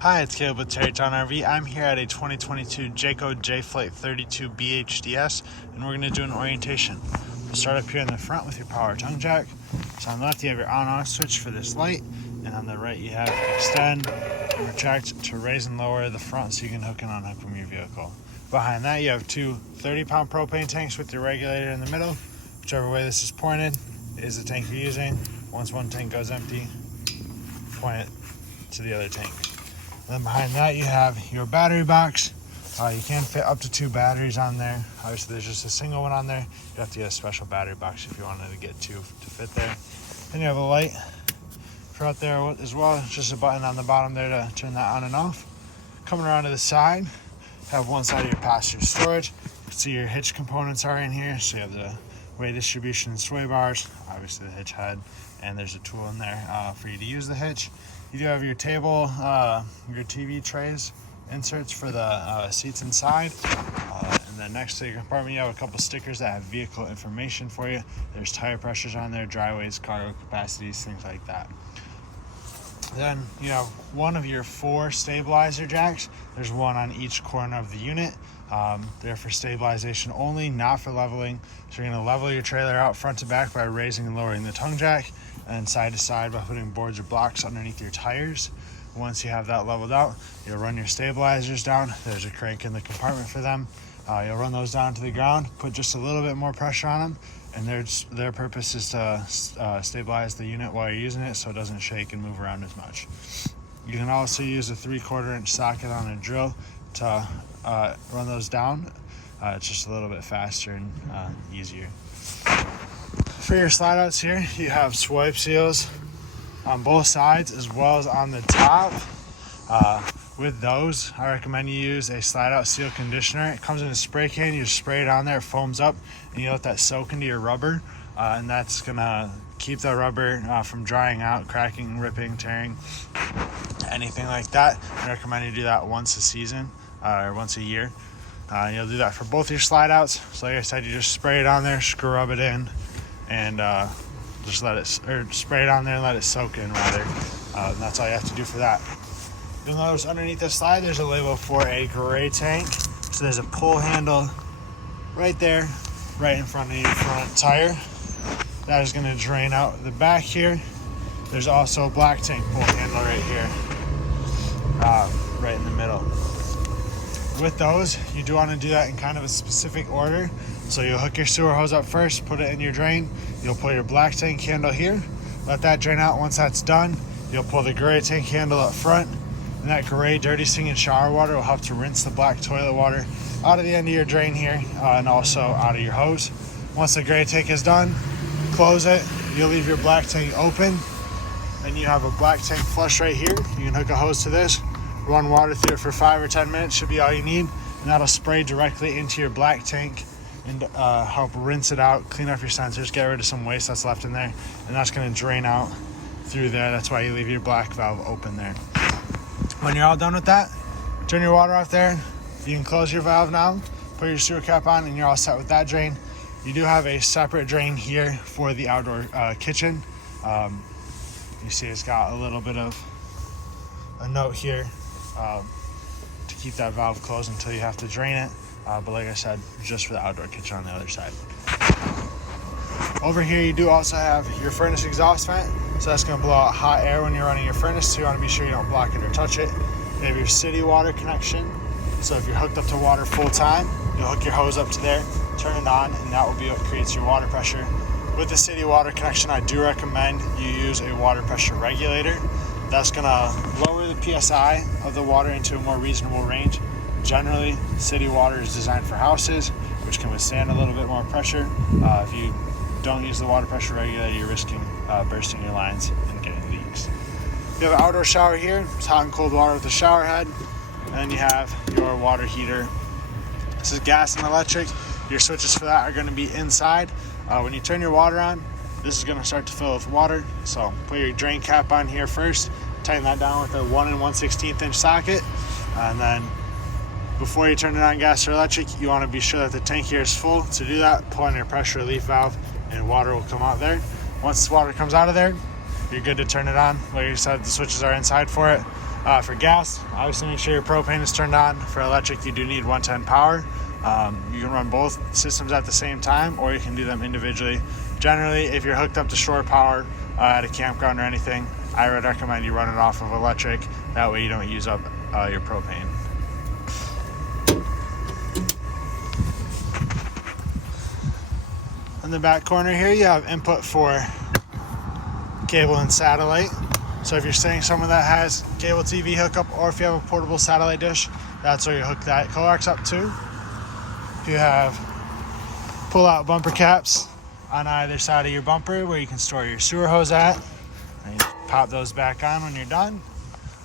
Hi, it's Caleb with Terrytown RV. I'm here at a 2022 Jayco J-Flight 32 BHDS, and we're going to do an orientation. We'll start up here in the front with your power tongue jack. So on the left you have your on-off switch for this light, and on the right you have extend and retract to raise and lower the front so you can hook and unhook from your vehicle. Behind that you have two 30-pound propane tanks with your regulator in the middle. Whichever way this is pointed is the tank you're using. Once one tank goes empty, point it to the other tank. Then behind that you have your battery box. You can fit up to 2 batteries on there. Obviously there's just a single one on there. You have to get a special battery box if you wanted to get 2 to fit there. Then you have a light for out there as well. Just a button on the bottom there to turn that on and off. Coming around to the side, have one side of your passenger storage. You can see your hitch components are in here. So you have the weight distribution and sway bars, obviously the hitch head, and there's a tool in there for you to use the hitch. You do have your table, your TV trays, inserts for the seats inside. And then next to your compartment, you have a couple stickers that have vehicle information for you. There's tire pressures on there, dry weights, cargo capacities, things like that. Then you have one of your 4 stabilizer jacks. There's one on each corner of the unit. They're for stabilization only, not for leveling. So you're going to level your trailer out front to back by raising and lowering the tongue jack, and side to side by putting boards or blocks underneath your tires. Once you have that leveled out, you'll run your stabilizers down. There's a crank in the compartment for them. You'll run those down to the ground, put just a little bit more pressure on them, and their purpose is to stabilize the unit while you're using it so it doesn't shake and move around as much. You can also use a 3/4 inch socket on a drill to run those down. It's just a little bit faster and easier. For your slide outs here, you have swipe seals on both sides as well as on the top. With those, I recommend you use a slide out seal conditioner. It comes in a spray can. You just spray it on there, it foams up, and you let that soak into your rubber, and that's gonna keep the rubber from drying out, cracking, ripping, tearing, anything like that. I recommend you do that once a season or once a year. You'll do that for both your slide outs. So like I said, you just spray it on there, scrub it in, and just let it, or spray it on there and let it soak in rather. And that's all you have to do for that. You'll notice underneath the slide there's a label for a gray tank. So there's a pull handle right there, right in front of your front tire. That is going to drain out the back here. There's also a black tank pull handle right here, right in the middle. With those, you do want to do that in kind of a specific order. So you'll hook your sewer hose up first, put it in your drain. You'll pull your black tank handle here, let that drain out. Once that's done, you'll pull the gray tank handle up front, and that gray dirty stinging shower water will help to rinse the black toilet water out of the end of your drain here, and also out of your hose. Once the gray tank is done, close it. You'll leave your black tank open, and you have a black tank flush right here. You can hook a hose to this, run water through it for 5 or 10 minutes, should be all you need, and that'll spray directly into your black tank and help rinse it out, clean up your sensors, get rid of some waste that's left in there, and that's going to drain out through there. That's why you leave your black valve open there. When you're all done with that, turn your water off there. You can close your valve now, put your sewer cap on, and you're all set with that drain. You do have a separate drain here for the outdoor kitchen. You see it's got a little bit of a note here to keep that valve closed until you have to drain it. But like I said, just for the outdoor kitchen on the other side. Over here you do also have your furnace exhaust vent. So that's going to blow out hot air when you're running your furnace, so you want to be sure you don't block it or touch it. You have your city water connection. So if you're hooked up to water full time, you'll hook your hose up to there, turn it on, and that will be what creates your water pressure. With the city water connection, I do recommend you use a water pressure regulator. That's going to lower the PSI of the water into a more reasonable range. Generally, city water is designed for houses, which can withstand a little bit more pressure. If you don't use the water pressure regulator, you're risking bursting your lines and getting leaks. You have an outdoor shower here. It's hot and cold water with a shower head. And then you have your water heater. This is gas and electric. Your switches for that are going to be inside. When you turn your water on, this is going to start to fill with water. So put your drain cap on here first. Tighten that down with a 1 1/16 inch socket. And then before you turn it on gas or electric, you want to be sure that the tank here is full. To do that, pull on your pressure relief valve and water will come out there. Once water comes out of there, you're good to turn it on. Like I said, the switches are inside for it. For gas, obviously make sure your propane is turned on. For electric, you do need 110 power. You can run both systems at the same time, or you can do them individually. Generally, if you're hooked up to shore power at a campground or anything, I would recommend you run it off of electric. That way you don't use up your propane. In the back corner here, you have input for cable and satellite. So if you're staying somewhere that has cable TV hookup, or if you have a portable satellite dish, that's where you hook that coax up to. You have pull-out bumper caps on either side of your bumper where you can store your sewer hose at. And you pop those back on when you're done.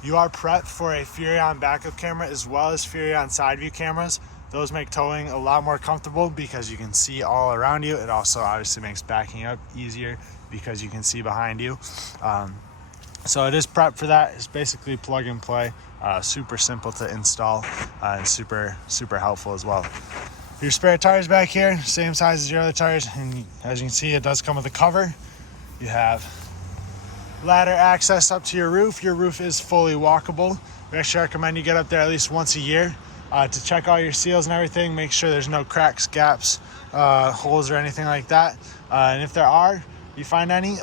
You are prepped for a Furrion backup camera as well as Furrion side view cameras. Those make towing a lot more comfortable because you can see all around you. It also obviously makes backing up easier because you can see behind you. So it is prepped for that. It's basically plug and play, super simple to install, and super helpful as well. Your spare tires back here, same size as your other tires, and as you can see, it does come with a cover. You have ladder access up to your roof. Your roof is fully walkable. We actually recommend you get up there at least once a year to check all your seals and everything, make sure there's no cracks, gaps, holes, or anything like that. And if there are, you find any,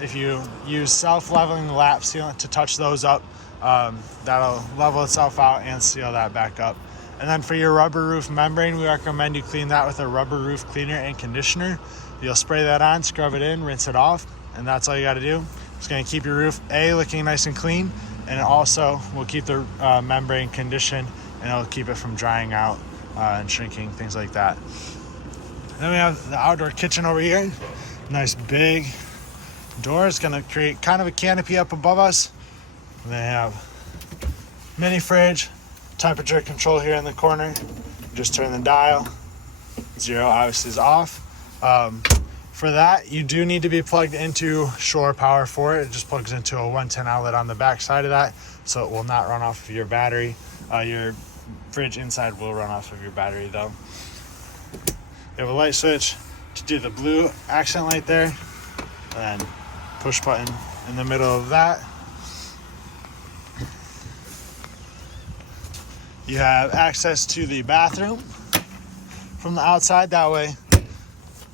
if you use self-leveling lap sealant to touch those up, that'll level itself out and seal that back up. And then for your rubber roof membrane, we recommend you clean that with a rubber roof cleaner and conditioner. You'll spray that on, scrub it in, rinse it off, and that's all you got to do. It's going to keep your roof looking nice and clean, and it also will keep the membrane conditioned, and it'll keep it from drying out and shrinking, things like that. Then we have the outdoor kitchen over here. Nice big door. It's going to create kind of a canopy up above us. And they have mini fridge, temperature control here in the corner. Just turn the dial. 0 obviously is off. For that, you do need to be plugged into shore power for it. It just plugs into a 110 outlet on the back side of that, so it will not run off of your battery. Your fridge inside will run off of your battery though. You have a light switch to do the blue accent light there, and then push button in the middle of that. You have access to the bathroom from the outside. That way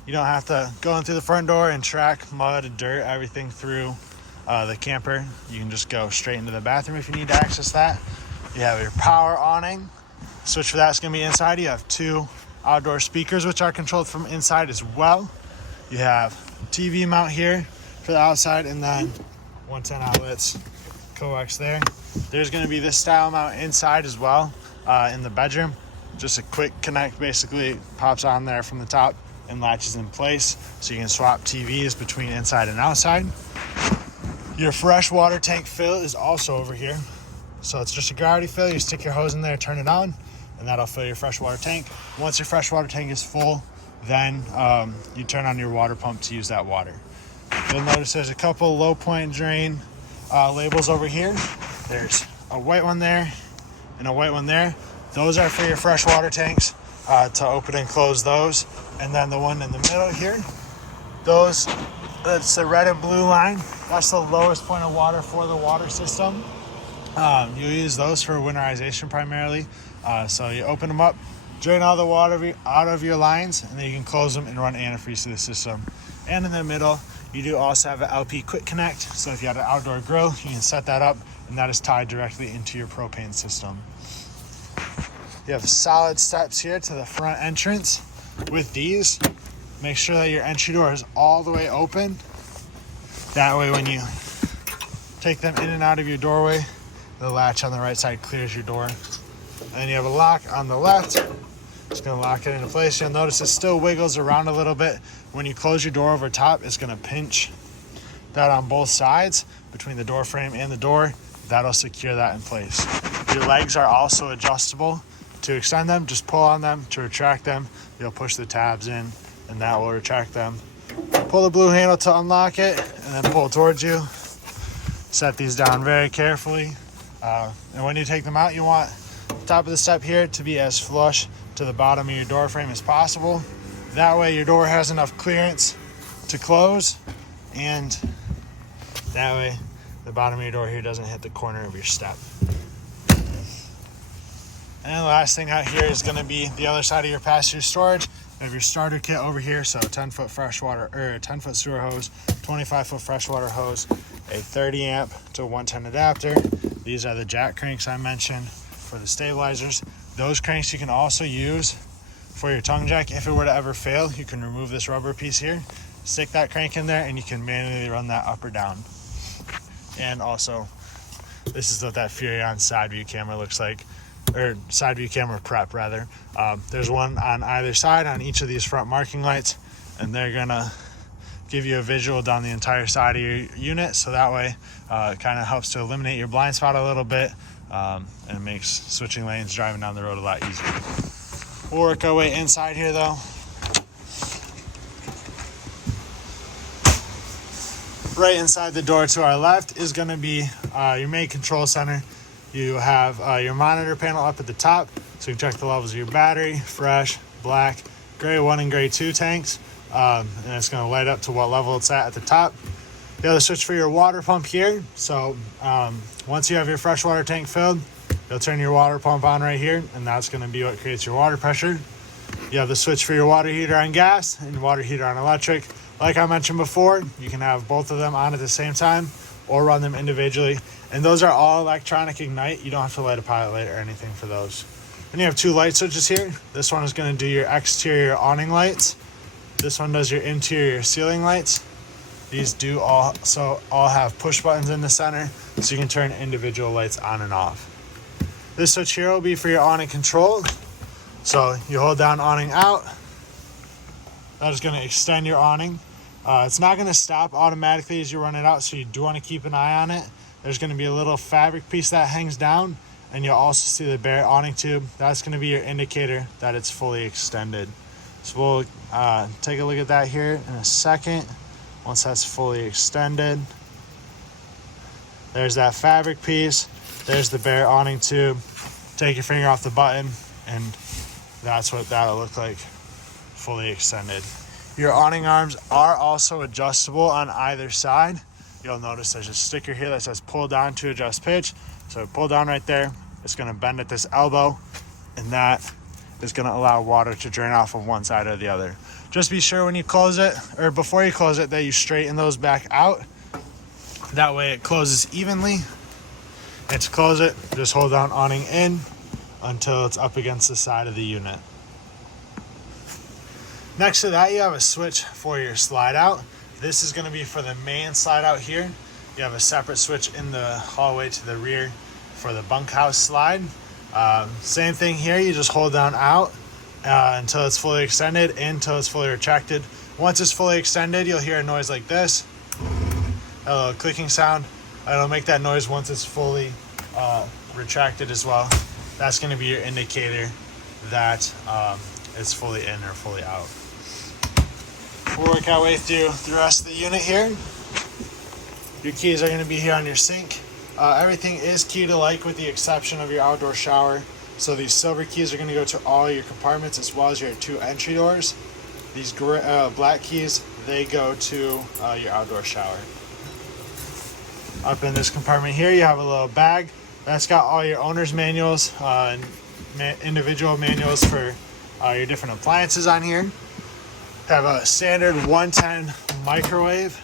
you don't have to go in through the front door and track mud and dirt, everything through the camper. You can just go straight into the bathroom if you need to access that. You have your power awning. Switch for that's going to be inside. You have 2 outdoor speakers, which are controlled from inside as well. You have TV mount here for the outside, and then 110 outlets, coax there. There's going to be this style mount inside as well in the bedroom. Just a quick connect, basically pops on there from the top and latches in place, so you can swap TVs between inside and outside. Your fresh water tank fill is also over here. So it's just a gravity fill. You stick your hose in there, turn it on, and that'll fill your freshwater tank. Once your freshwater tank is full, then you turn on your water pump to use that water. You'll notice there's a couple low point drain labels over here. There's a white one there and a white one there. Those are for your freshwater tanks, to open and close those. And then the one in the middle here, that's the red and blue line. That's the lowest point of water for the water system. You'll use those for winterization primarily. So you open them up, drain all the water out of your lines, and then you can close them and run antifreeze through the system. And in the middle, you do also have an LP quick connect. So if you had an outdoor grill, you can set that up, and that is tied directly into your propane system. You have solid steps here to the front entrance. With these, make sure that your entry door is all the way open. That way when you take them in and out of your doorway, the latch on the right side clears your door. And then you have a lock on the left. Just gonna lock it into place. You'll notice it still wiggles around a little bit. When you close your door over top, it's gonna pinch that on both sides between the door frame and the door. That'll secure that in place. Your legs are also adjustable. To extend them, just pull on them. To retract them, you'll push the tabs in, and that will retract them. Pull the blue handle to unlock it, and then pull towards you. Set these down very carefully. And when you take them out, you want the top of the step here to be as flush to the bottom of your door frame as possible. That way your door has enough clearance to close, and that way the bottom of your door here doesn't hit the corner of your step. And the last thing out here is going to be the other side of your passenger storage. You have your starter kit over here, so 10-foot freshwater or 10-foot sewer hose, 25-foot freshwater hose, a 30 amp to 110 adapter. These are the jack cranks I mentioned for the stabilizers. Those cranks you can also use for your tongue jack. If it were to ever fail, you can remove this rubber piece here, stick that crank in there, and you can manually run that up or down. And also, this is what that Furrion side view camera looks like. Or side view camera prep rather. There's one on either side on each of these front marking lights, and they're gonna give you a visual down the entire side of your unit, so that way it kind of helps to eliminate your blind spot a little bit, and makes switching lanes, driving down the road a lot easier. We'll work our way inside here though. Right inside the door to our left is going to be your main control center. You have your monitor panel up at the top, so you can check the levels of your battery, fresh, black, gray 1 and gray 2 tanks, and it's going to light up to what level it's at the top. You have the switch for your water pump here, so once you have your freshwater tank filled, you'll turn your water pump on right here, and that's going to be what creates your water pressure. You have the switch for your water heater on gas and water heater on electric. Like I mentioned before, you can have both of them on at the same time or run them individually. And those are all electronic ignite. You don't have to light a pilot light or anything for those. Then you have 2 light switches here. This one is going to do your exterior awning lights. This one does your interior ceiling lights. These do also all have push buttons in the center, so you can turn individual lights on and off. This switch here will be for your awning control. So you hold down awning out. That is going to extend your awning. It's not going to stop automatically as you run it out, so you do want to keep an eye on it. There's going to be a little fabric piece that hangs down, and you'll also see the bare awning tube. That's going to be your indicator that it's fully extended. So we'll take a look at that here in a second. Once that's fully extended, there's that fabric piece. There's the bare awning tube. Take your finger off the button, and that's what that'll look like, fully extended. Your awning arms are also adjustable on either side. You'll notice there's a sticker here that says pull down to adjust pitch. So pull down right there. It's going to bend at this elbow, and that is going to allow water to drain off of one side or the other. Just be sure when you close it, or before you close it, that you straighten those back out. That way it closes evenly. And to close it, just hold down awning in until it's up against the side of the unit. Next to that, you have a switch for your slide out. This is going to be for the main slide out here. You have a separate switch in the hallway to the rear for the bunkhouse slide. Same thing here, you just hold down out until it's fully extended and until it's fully retracted. Once it's fully extended, you'll hear a noise like this, a little clicking sound. It'll make that noise once it's fully retracted as well. That's going to be your indicator that it's fully in or fully out. We'll work our way through the rest of the unit here. Your keys are going to be here on your sink. Everything is key to like with the exception of your outdoor shower. So these silver keys are going to go to all your compartments as well as your 2 entry doors. These black keys, they go to your outdoor shower. Up in this compartment here, you have a little bag that's got all your owner's manuals and individual manuals for your different appliances on here. Have a standard 110 microwave.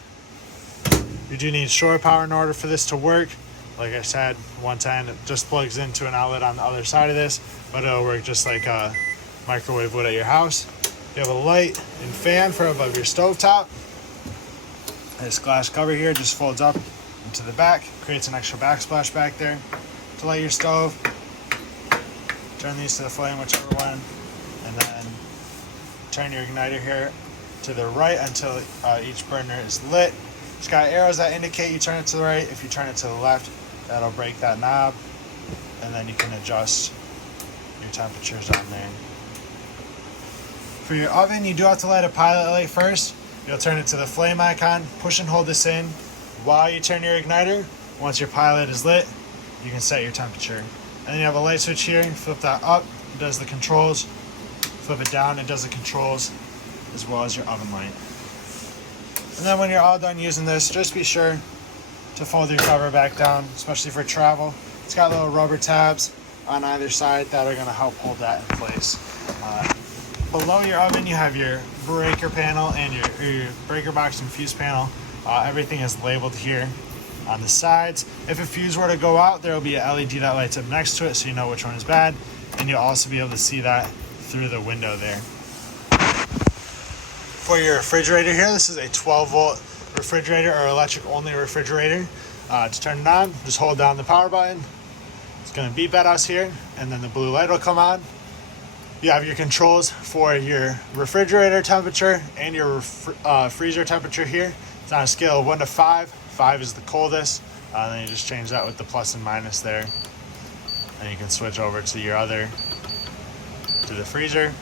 You do need shore power in order for this to work. Like I said, 110, it just plugs into an outlet on the other side of this, but it'll work just like a microwave would at your house. You have a light and fan for above your stovetop. This glass cover here just folds up into the back, creates an extra backsplash back there to light your stove. Turn these to the flame, whichever one, and then turn your igniter here to the right until each burner is lit. It's got arrows that indicate you turn it to the right. If you turn it to the left, that'll break that knob, and then you can adjust your temperatures on there. For your oven, you do have to light a pilot light first. You'll turn it to the flame icon, push and hold this in while you turn your igniter. Once your pilot is lit, you can set your temperature. And then you have a light switch here. Flip that up, it does the controls. Flip it down, it does the controls as well as your oven light. And then when you're all done using this, just be sure to fold your cover back down, especially for travel. It's got little rubber tabs on either side that are going to help hold that in place. Below your oven, you have your breaker panel and your breaker box and fuse panel. Everything is labeled here on the sides. If a fuse were to go out, there will be a LED that lights up next to it so you know which one is bad, and you'll also be able to see that through the window there. For your refrigerator here, this is a 12-volt refrigerator or electric only refrigerator. To turn it on, just hold down the power button. It's going to beep at us here, and then the blue light will come on. You have your controls for your refrigerator temperature and your freezer temperature here. It's on a scale of 1 to 5. 5 is the coldest. Then you just change that with the plus and minus there. And you can switch over to to the freezer.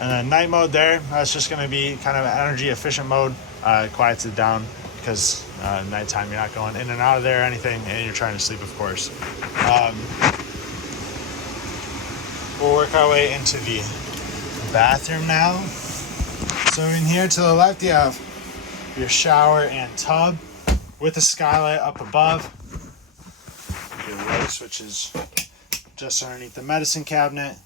And then night mode there, that's just going to be kind of an energy efficient mode. It quiets it down because nighttime you're not going in and out of there or anything, and you're trying to sleep, of course. We'll work our way into the bathroom now. So in here to the left, you have your shower and tub with a skylight up above. Your light switch is just underneath the medicine cabinet.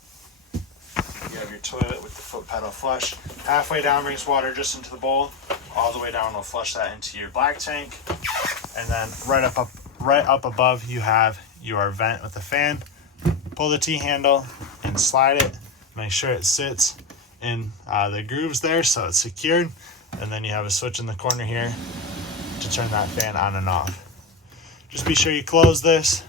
You have your toilet with the foot pedal flush. Halfway down brings water just into the bowl. All the way down will flush that into your black tank. And then right up above, you have your vent with the fan. Pull the T-handle and slide it. Make sure it sits in the grooves there so it's secured. And then you have a switch in the corner here to turn that fan on and off. Just be sure you close this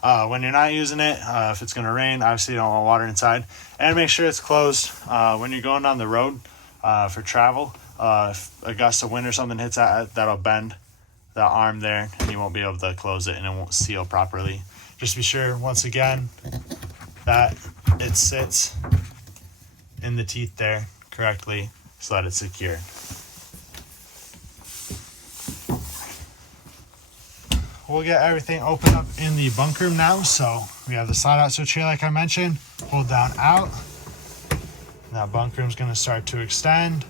when you're not using it. If it's going to rain, obviously you don't want water inside. And make sure it's closed when you're going down the road for travel. If a gust of wind or something hits that, that'll bend the arm there, and you won't be able to close it, and it won't seal properly. Just be sure, once again, that it sits in the teeth there correctly so that it's secure. We'll get everything opened up in the bunk room now. So we have the slide out switch here, like I mentioned. Hold down out. Now bunk room's going to start to extend.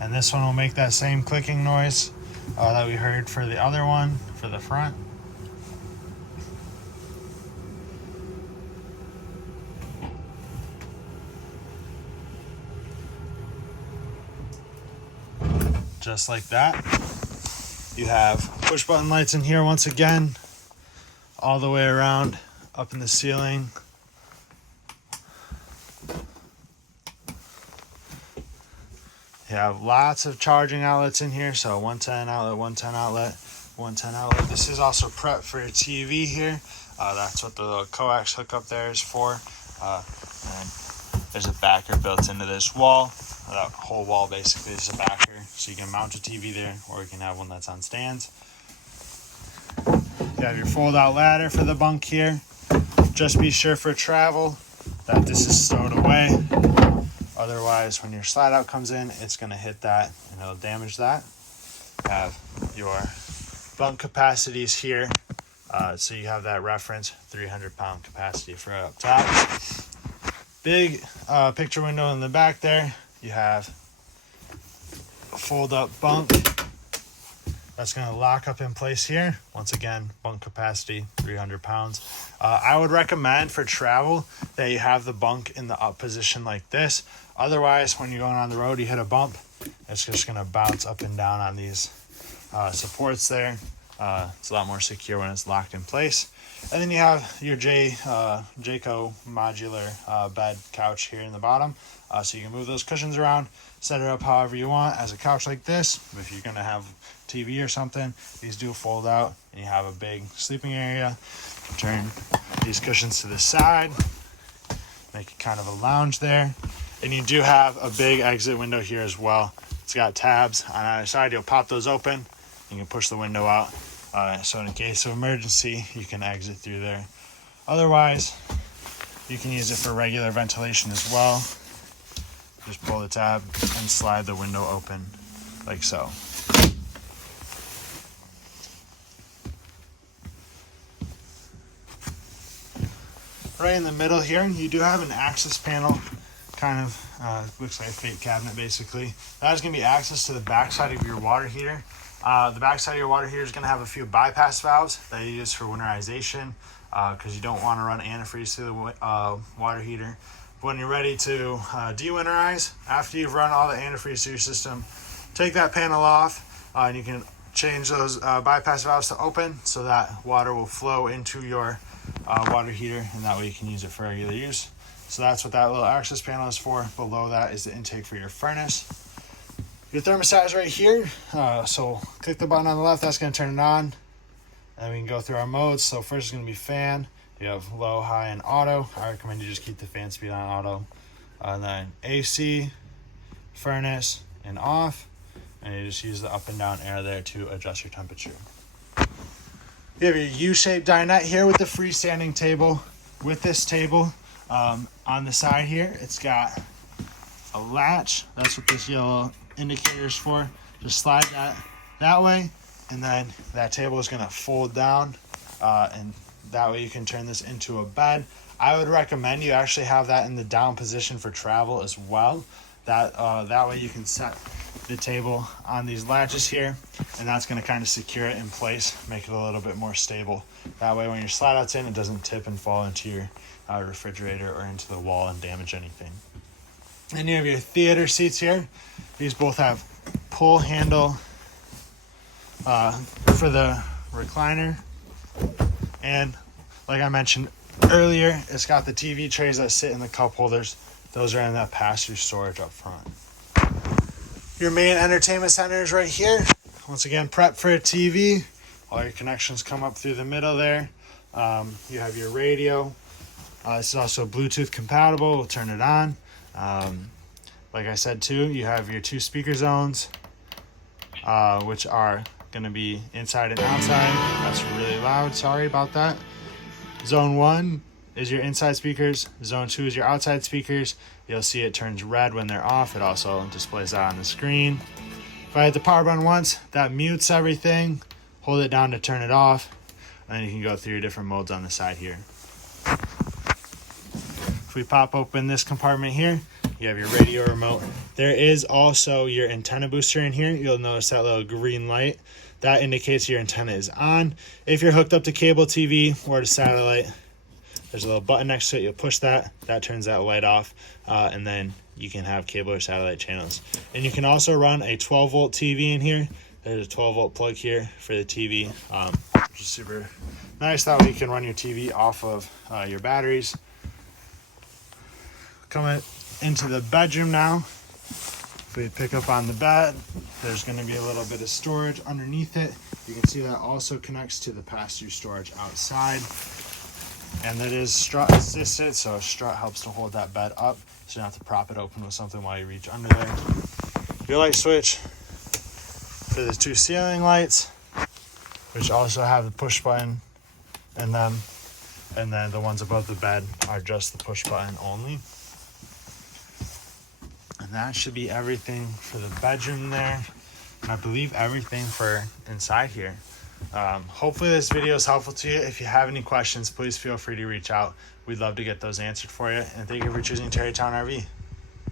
And this one will make that same clicking noise that we heard for the other one, for the front. Just like that. You have push button lights in here once again, all the way around, up in the ceiling. You have lots of charging outlets in here, so 110 outlet, 110 outlet, 110 outlet. This is also prep for your TV here. That's what the little coax hookup there is for. And there's a backer built into this wall. That whole wall basically is a backer, so you can mount a TV there, or you can have one that's on stands. You have your fold-out ladder for the bunk here. Just be sure for travel that this is stowed away. Otherwise, when your slide out comes in, it's going to hit that and it'll damage that. You have your bunk capacities here. So you have that reference 300-pound capacity for up top. Big picture window in the back there. You have a fold-up bunk that's going to lock up in place here. Once again, bunk capacity 300 pounds. I would recommend for travel that you have the bunk in the up position like this. Otherwise, when you're going on the road, you hit a bump, it's just going to bounce up and down on these supports there. It's a lot more secure when it's locked in place. And then you have your Jayco modular bed couch here in the bottom. So you can move those cushions around, set it up however you want as a couch like this. If you're going to have TV or something, these do fold out and you have a big sleeping area. Turn these cushions to the side, make it kind of a lounge there. And you do have a big exit window here as well. It's got tabs on either side. You'll pop those open. You can push the window out. So in case of emergency, you can exit through there. Otherwise, you can use it for regular ventilation as well. Just pull the tab and slide the window open like so. Right in the middle here, you do have an access panel kind of looks like a fake cabinet basically. That is going to be access to the back side of your water heater. The back side of your water heater is going to have a few bypass valves that you use for winterization because you don't want to run antifreeze through the water heater. But when you're ready to de-winterize, after you've run all the antifreeze through your system, take that panel off and you can change those bypass valves to open so that water will flow into your water heater, and that way you can use it for regular use. So that's what that little access panel is for. Below that is the intake for your furnace. Your thermostat is right here. So click the button on the left, that's going to turn it on. And we can go through our modes. So first is going to be fan. You have low, high, and auto. I recommend you just keep the fan speed on auto. And then AC, furnace, and off. And you just use the up and down air there to adjust your temperature. You have your U-shaped dinette here with the freestanding table. With this table on the side here, it's got a latch. That's what this yellow indicator is for. Just slide that way, and then that table is going to fold down, and that way you can turn this into a bed. I would recommend you actually have that in the down position for travel as well. That way you can set the table on these latches here, and that's going to kind of secure it in place, make it a little bit more stable. That way when your slide out's in, it doesn't tip and fall into your refrigerator or into the wall and damage anything. And you have your theater seats here. These both have pull handle for the recliner, and like I mentioned earlier, it's got the TV trays that sit in the cup holders. Those are in that pass-through storage up front. Your main entertainment center is right here. Once again, prep for a TV. All your connections come up through the middle there. You have your radio. This is also Bluetooth compatible. We'll turn it on. Like I said too, you have your 2 speaker zones, which are going to be inside and outside. That's really loud. Sorry about that. Zone 1 is your inside speakers. Zone 2 is your outside speakers. You'll see it turns red when they're off. It also displays that on the screen. If I hit the power button once, that mutes everything. Hold it down to turn it off, and then you can go through your different modes on the side here. If we pop open this compartment here, you have your radio remote. There is also your antenna booster in here. You'll notice that little green light. That indicates your antenna is on. If you're hooked up to cable TV or to satellite, there's a little button next to it. You'll push that. That turns that light off, and then you can have cable or satellite channels. And you can also run a 12-volt TV in here. There's a 12-volt plug here for the TV, which is super nice. That way you can run your TV off of your batteries. Coming into the bedroom now. If we pick up on the bed, there's going to be a little bit of storage underneath it. You can see that also connects to the pass-through storage outside. And it is strut assisted, so a strut helps to hold that bed up, so you don't have to prop it open with something while you reach under there. Your light switch for the 2 ceiling lights, which also have the push button in them, and then the ones above the bed are just the push button only. And that should be everything for the bedroom there, and I believe everything for inside here. Hopefully this video is helpful to you. If you have any questions, please feel free to reach out. We'd love to get those answered for you. And thank you for choosing Terrytown RV.